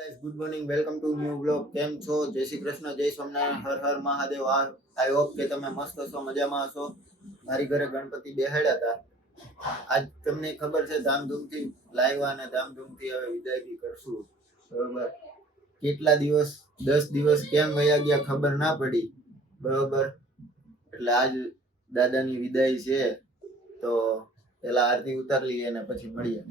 Guys, good morning, welcome to new blog. કેમ છો? જય શ્રી કૃષ્ણ, જય સ્વામિનારાયણ, હર હર મહાદેવ. આઈ હોપ કે તમે મસ્ત હશો, મજામાં હશો. મારી ઘરે ગણપતિ બેહાડ્યા હતા. આજ તમને ખબર છે, ધામધૂમથી લાવ્યા અને ધામધૂમથી હવે વિદાયથી કરશું. બરોબર. કેટલા દિવસ, 10 દિવસ કેમ વયા ગયા ખબર ના પડી. બરોબર. એટલે આજ દાદાની વિદાય છે, તો પેલા આરતી ઉતાર લઈએ અને પછી મળીએ.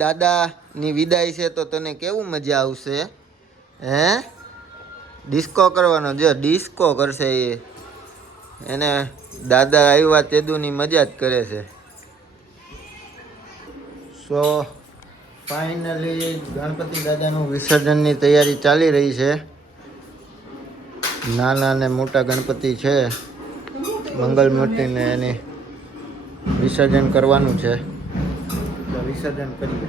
દાદાની વિદાય છે તો તને કેવું મજા આવશે? હે? ડિસ્કો કરવાનો, જો ડિસ્કો કરશે એને. દાદા આવ્યા તેદુની મજા જ કરે છે. સો ફાઇનલી ગણપતિ દાદાનું વિસર્જનની તૈયારી ચાલી રહી છે. નાના ને મોટા ગણપતિ છે, મંગલ મૂર્તિને એની વિસર્જન કરવાનું છે. તો વિસર્જન કરીએ.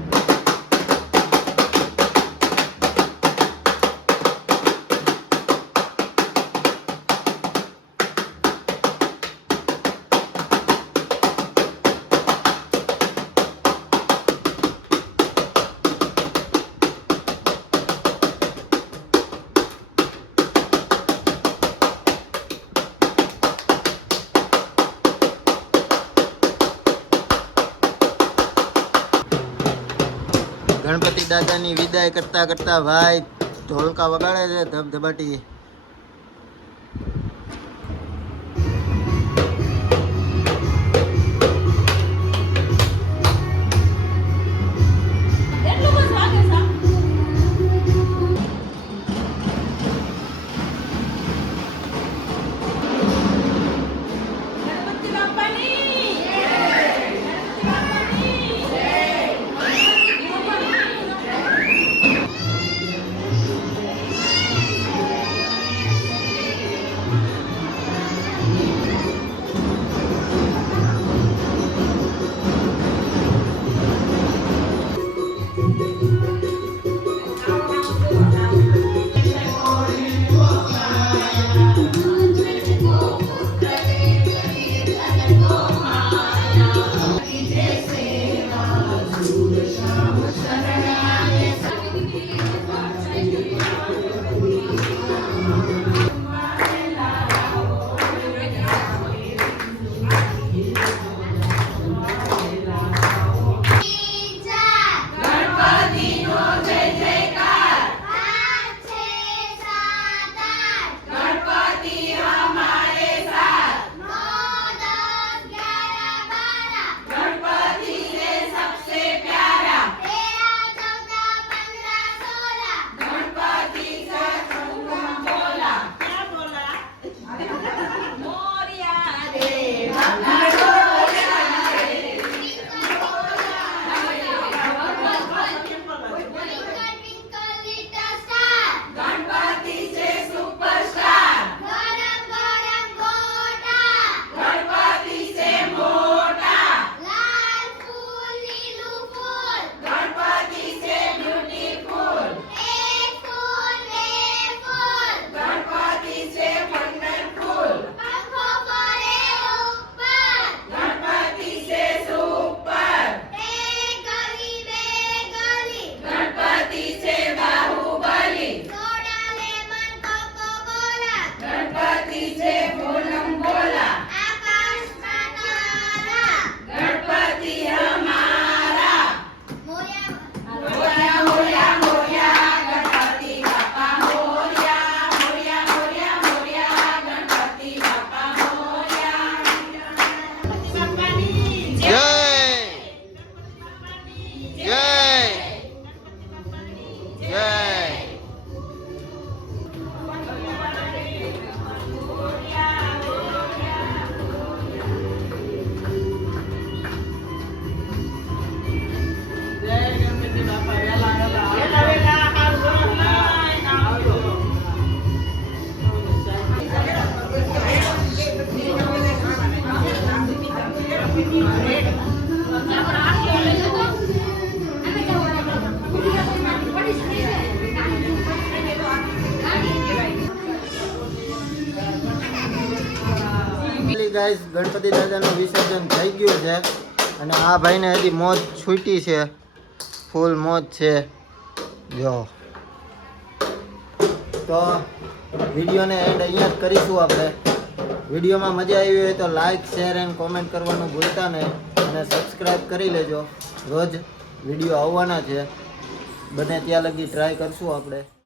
ગણપતિ દાદાની વિદાય કરતા કરતા ભાઈ ઢોલકા વગાડે છે ધબધબાટી. ગાઈસ ગણપતિ દાદાનું વિસર્જન થઈ ગયું છે અને આ ભાઈને હજી મોજ છૂટી છે, ફૂલ મોજ છે. જો તો વિડીયોને એન્ડ અહીંયા જ કરીશું આપણે. વિડીયોમાં મજા આવી હોય તો લાઈક શેર એન્ડ કોમેન્ટ કરવાનું ભૂલતા નહીં અને સબસ્ક્રાઈબ કરી લેજો. રોજ વિડીયો આવવાના છે, બને ત્યાં લગી ટ્રાય કરશું આપણે.